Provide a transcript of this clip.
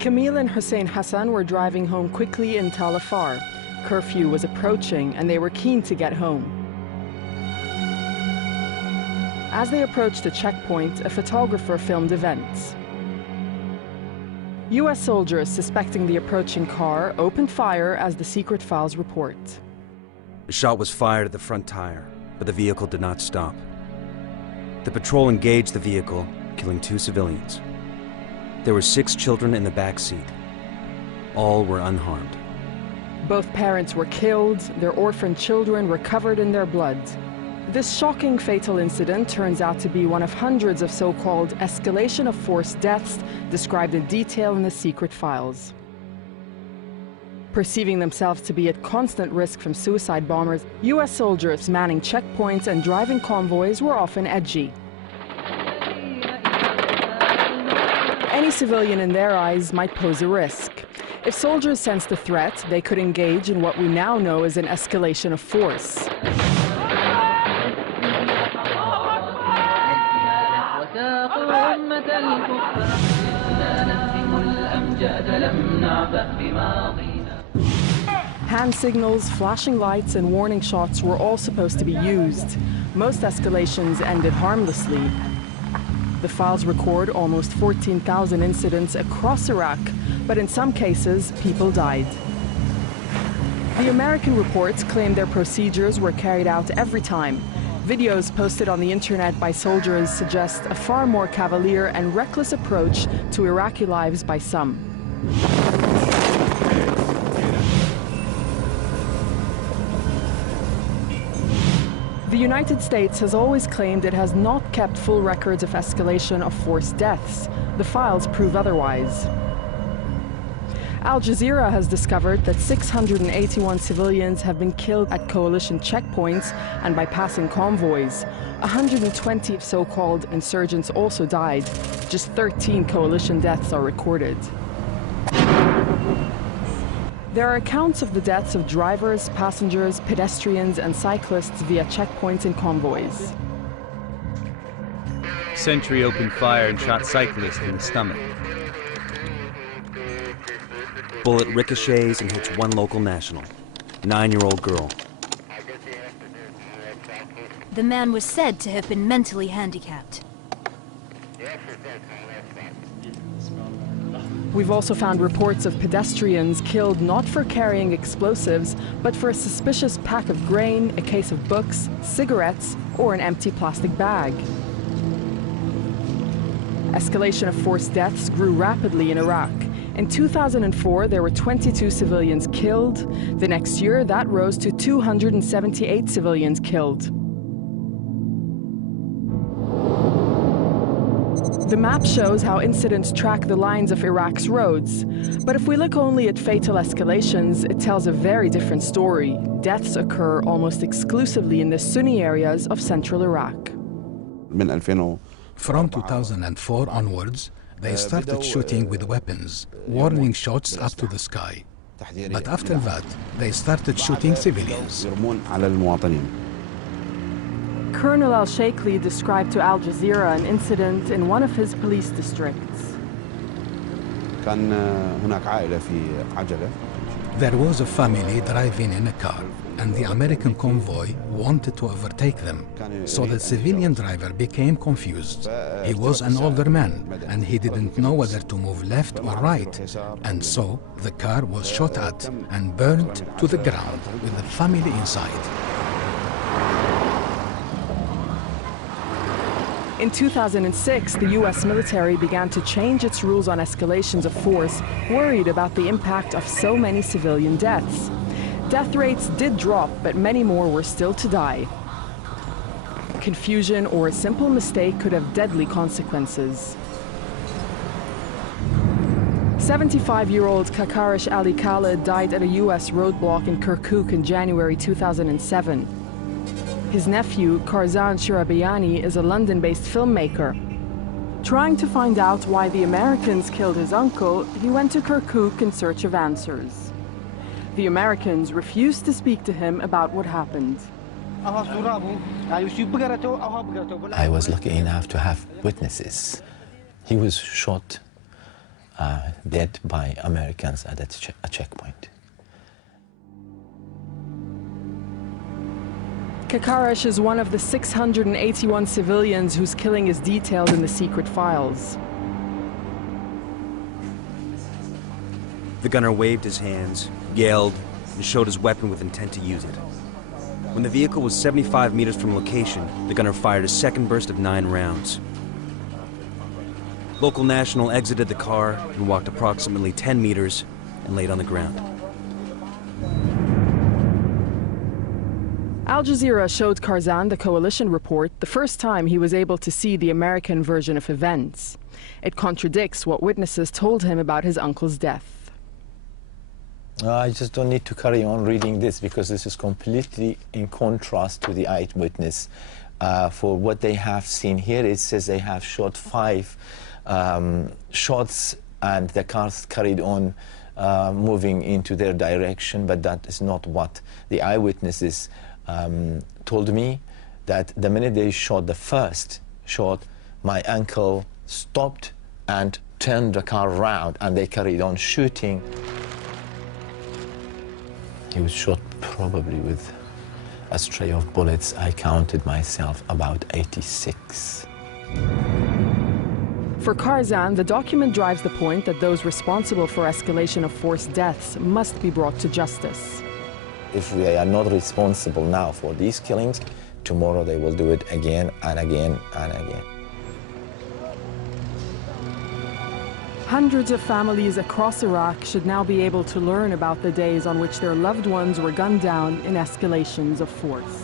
Camille and Hussein Hassan were driving home quickly in Tal Afar. Curfew was approaching and they were keen to get home. As they approached the checkpoint, a photographer filmed events. US soldiers suspecting the approaching car opened fire, as the secret files report. A shot was fired at the front tire, but the vehicle did not stop. The patrol engaged the vehicle, killing 2 civilians. There were 6 children in the back seat. All were unharmed. Both parents were killed, their orphaned children were covered in their blood. This shocking fatal incident turns out to be one of hundreds of so-called escalation of force deaths described in detail in the secret files. Perceiving themselves to be at constant risk from suicide bombers, US soldiers manning checkpoints and driving convoys were often edgy. Any civilian in their eyes might pose a risk. If soldiers sensed a threat, they could engage in what we now know as an escalation of force. Hand signals, flashing lights, and warning shots were all supposed to be used. Most escalations ended harmlessly. The files record almost 14,000 incidents across Iraq, but in some cases, people died. The American reports claim their procedures were carried out every time. Videos posted on the internet by soldiers suggest a far more cavalier and reckless approach to Iraqi lives by some. The United States has always claimed it has not kept full records of escalation of force deaths. The files prove otherwise. Al Jazeera has discovered that 681 civilians have been killed at coalition checkpoints and by passing convoys. 120 so-called insurgents also died. Just 13 coalition deaths are recorded. There are accounts of the deaths of drivers, passengers, pedestrians, and cyclists via checkpoints and convoys. Sentry opened fire and shot cyclist in the stomach. Bullet ricochets and hits one local national, 9-year-old girl. The man was said to have been mentally handicapped. We've also found reports of pedestrians killed not for carrying explosives, but for a suspicious pack of grain, a case of books, cigarettes, or an empty plastic bag. Escalation of force deaths grew rapidly in Iraq. In 2004, there were 22 civilians killed. The next year, that rose to 278 civilians killed. The map shows how incidents track the lines of Iraq's roads. But if we look only at fatal escalations, it tells a very different story. Deaths occur almost exclusively in the Sunni areas of central Iraq. From 2004 onwards, they started shooting with weapons, warning shots up to the sky. But after that, they started shooting civilians. Colonel Al-Sheikhli described to Al Jazeera an incident in one of his police districts. There was a family driving in a car, and the American convoy wanted to overtake them. So the civilian driver became confused. He was an older man, and he didn't know whether to move left or right. And so the car was shot at and burned to the ground with the family inside. In 2006, the US military began to change its rules on escalations of force, worried about the impact of so many civilian deaths. Death rates did drop, but many more were still to die. Confusion or a simple mistake could have deadly consequences. 75-year-old Kakarish Ali Khalid died at a US roadblock in Kirkuk in January 2007. His nephew, Karzan Shirabiani, is a London-based filmmaker. Trying to find out why the Americans killed his uncle, he went to Kirkuk in search of answers. The Americans refused to speak to him about what happened. I was lucky enough to have witnesses. He was shot dead by Americans at a checkpoint. Kakaresh is one of the 681 civilians whose killing is detailed in the secret files. The gunner waved his hands, yelled, and showed his weapon with intent to use it. When the vehicle was 75 meters from location, the gunner fired a second burst of 9 rounds. Local national exited the car and walked approximately 10 meters and laid on the ground. Al Jazeera showed Karzan the coalition report the first time he was able to see the American version of events. It contradicts what witnesses told him about his uncle's death. I just don't need to carry on reading this because this is completely in contrast to the eyewitness. For what they have seen here, it says they have shot 5 shots and the cars carried on moving into their direction, but that is not what the eyewitnesses told me. That the minute they shot the first shot, my uncle stopped and turned the car around and they carried on shooting. He was shot probably with a stray of bullets. I counted myself about 86. For Karzan, the document drives the point that those responsible for escalation of forced deaths must be brought to justice. If we are not responsible now for these killings, tomorrow they will do it again and again and again. Hundreds of families across Iraq should now be able to learn about the days on which their loved ones were gunned down in escalations of force.